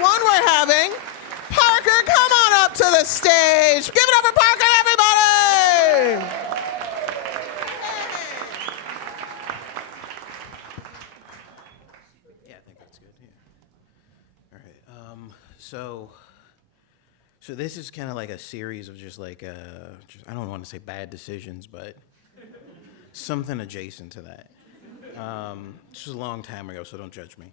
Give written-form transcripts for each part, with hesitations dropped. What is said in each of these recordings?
one we're having. Parker, come on up to the stage. Give it up for Parker, everybody! Yeah, I think that's good. Yeah. All right. So this is kind of like a series of just like I don't want to say bad decisions, but something adjacent to that. This was a long time ago, so don't judge me.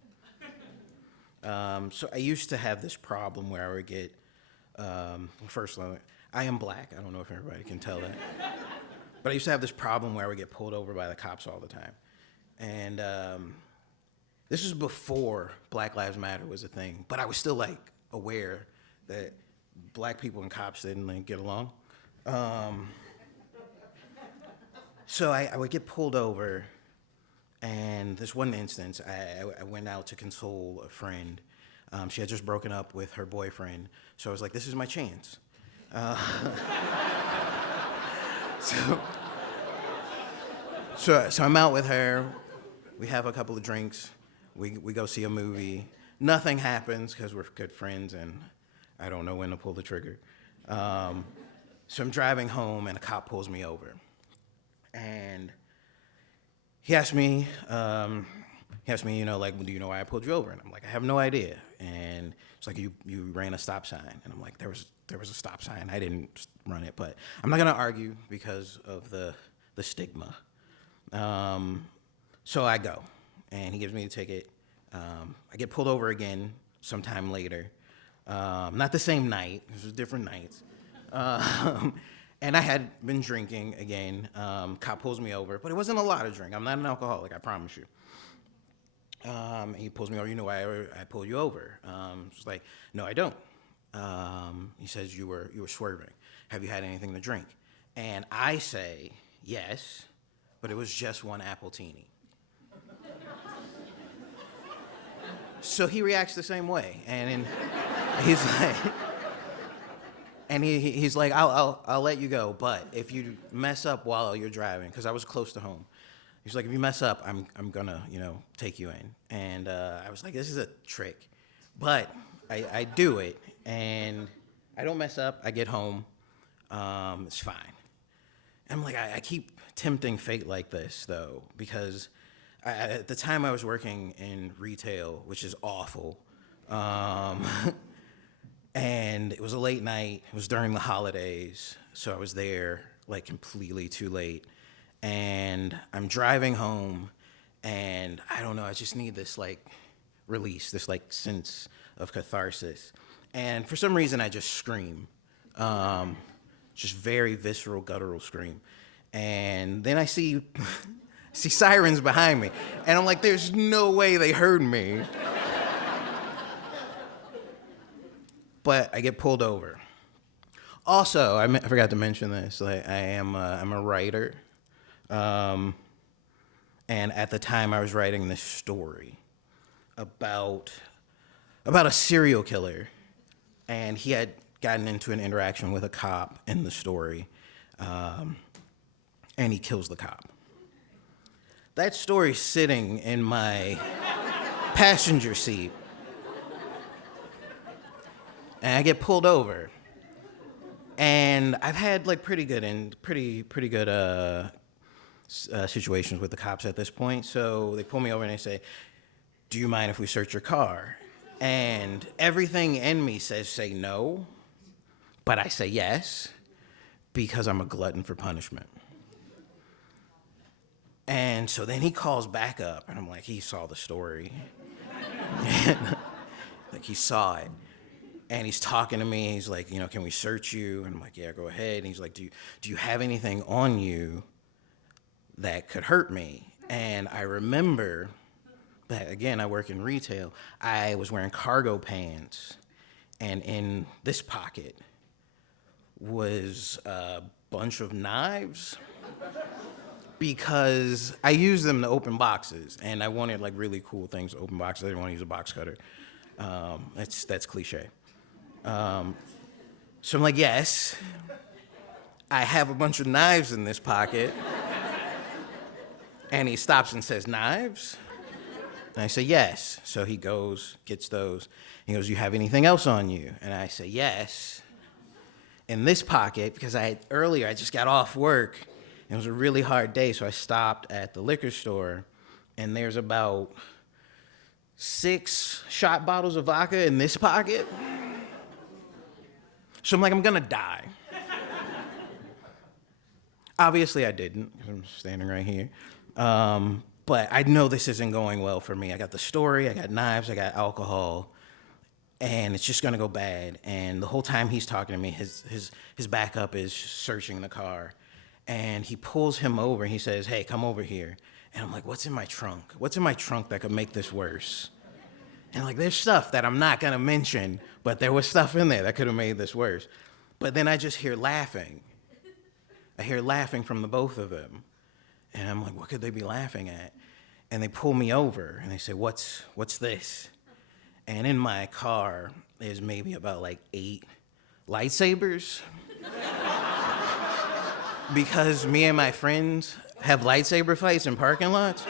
So I used to have this problem where I would get, first, I am black. I don't know if everybody can tell that. But I used to have this problem where I would get pulled over by the cops all the time. And this was before Black Lives Matter was a thing. But I was still, like, aware that black people and cops didn't, like, get along. So I would get pulled over. And this one instance, I went out to console a friend. She had just broken up with her boyfriend, so I was like, this is my chance. So I'm out with her. We have a couple of drinks. We go see a movie. Nothing happens because we're good friends, and I don't know when to pull the trigger. So I'm driving home, and a cop pulls me over. And he asked me, you know, like, do you know why I pulled you over? And I'm like, I have no idea. And it's like, you ran a stop sign. And I'm like, there was a stop sign. I didn't run it, but I'm not gonna argue because of the stigma. So I go, and he gives me the ticket. I get pulled over again sometime later. Not the same night, this was different nights. And I had been drinking again. Cop pulls me over, but it wasn't a lot of drink. I'm not an alcoholic, I promise you. He pulls me over. You know why I pulled you over? It's like, no, I don't. He says you were swerving. Have you had anything to drink? And I say yes, but it was just one Appletini. So he reacts the same way, and he's like. And he's like, I'll let you go, but if you mess up while you're driving, because I was close to home, he's like, if you mess up, I'm gonna, take you in. And I was like, this is a trick, but I do it, and I don't mess up. I get home, it's fine. And I'm like, I keep tempting fate like this though, because at the time I was working in retail, which is awful. And it was a late night. It was during the holidays, so I was there like completely too late. And I'm driving home, and I don't know, I just need this like release, this like sense of catharsis. And for some reason, I just scream, just very visceral, guttural scream. And then I see sirens behind me, and I'm like, there's no way they heard me. But I get pulled over. Also, I forgot to mention this. Like, I'm a writer, and at the time I was writing this story about a serial killer, and he had gotten into an interaction with a cop in the story, and he kills the cop. That story's sitting in my passenger seat. And I get pulled over, and I've had like pretty good situations with the cops at this point. So they pull me over and they say, "Do you mind if we search your car?" And everything in me says say no, but I say yes because I'm a glutton for punishment. And so then he calls back up, and I'm like, he saw the story, like he saw it. And he's talking to me. He's like, can we search you? And I'm like, yeah, go ahead. And he's like, do you have anything on you that could hurt me? And I remember that, again, I work in retail. I was wearing cargo pants, and in this pocket was a bunch of knives because I used them to open boxes, and I wanted like really cool things to open boxes. I didn't want to use a box cutter. That's cliche. So I'm like, yes, I have a bunch of knives in this pocket. And he stops and says, knives? And I say, yes. So he goes, gets those. He goes, you have anything else on you? And I say, yes. In this pocket, because I just got off work. It was a really hard day, so I stopped at the liquor store, and there's about 6 shot bottles of vodka in this pocket. So I'm like, I'm gonna die. Obviously, I didn't, because I'm standing right here. But I know this isn't going well for me. I got the story, I got knives, I got alcohol, and it's just gonna go bad. And the whole time he's talking to me, his backup is searching the car. And he pulls him over and he says, hey, come over here. And I'm like, what's in my trunk? What's in my trunk that could make this worse? And like, there's stuff that I'm not gonna mention, but there was stuff in there that could have made this worse. But then I just hear laughing. I hear laughing from the both of them. And I'm like, what could they be laughing at? And they pull me over and they say, what's this? And in my car is maybe about like 8 lightsabers. Because me and my friends have lightsaber fights in parking lots.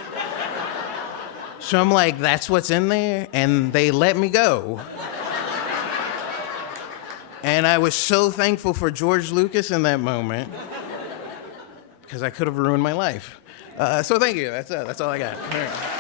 So I'm like, that's what's in there? And they let me go. And I was so thankful for George Lucas in that moment, because I could have ruined my life. So thank you, that's all I got. All right.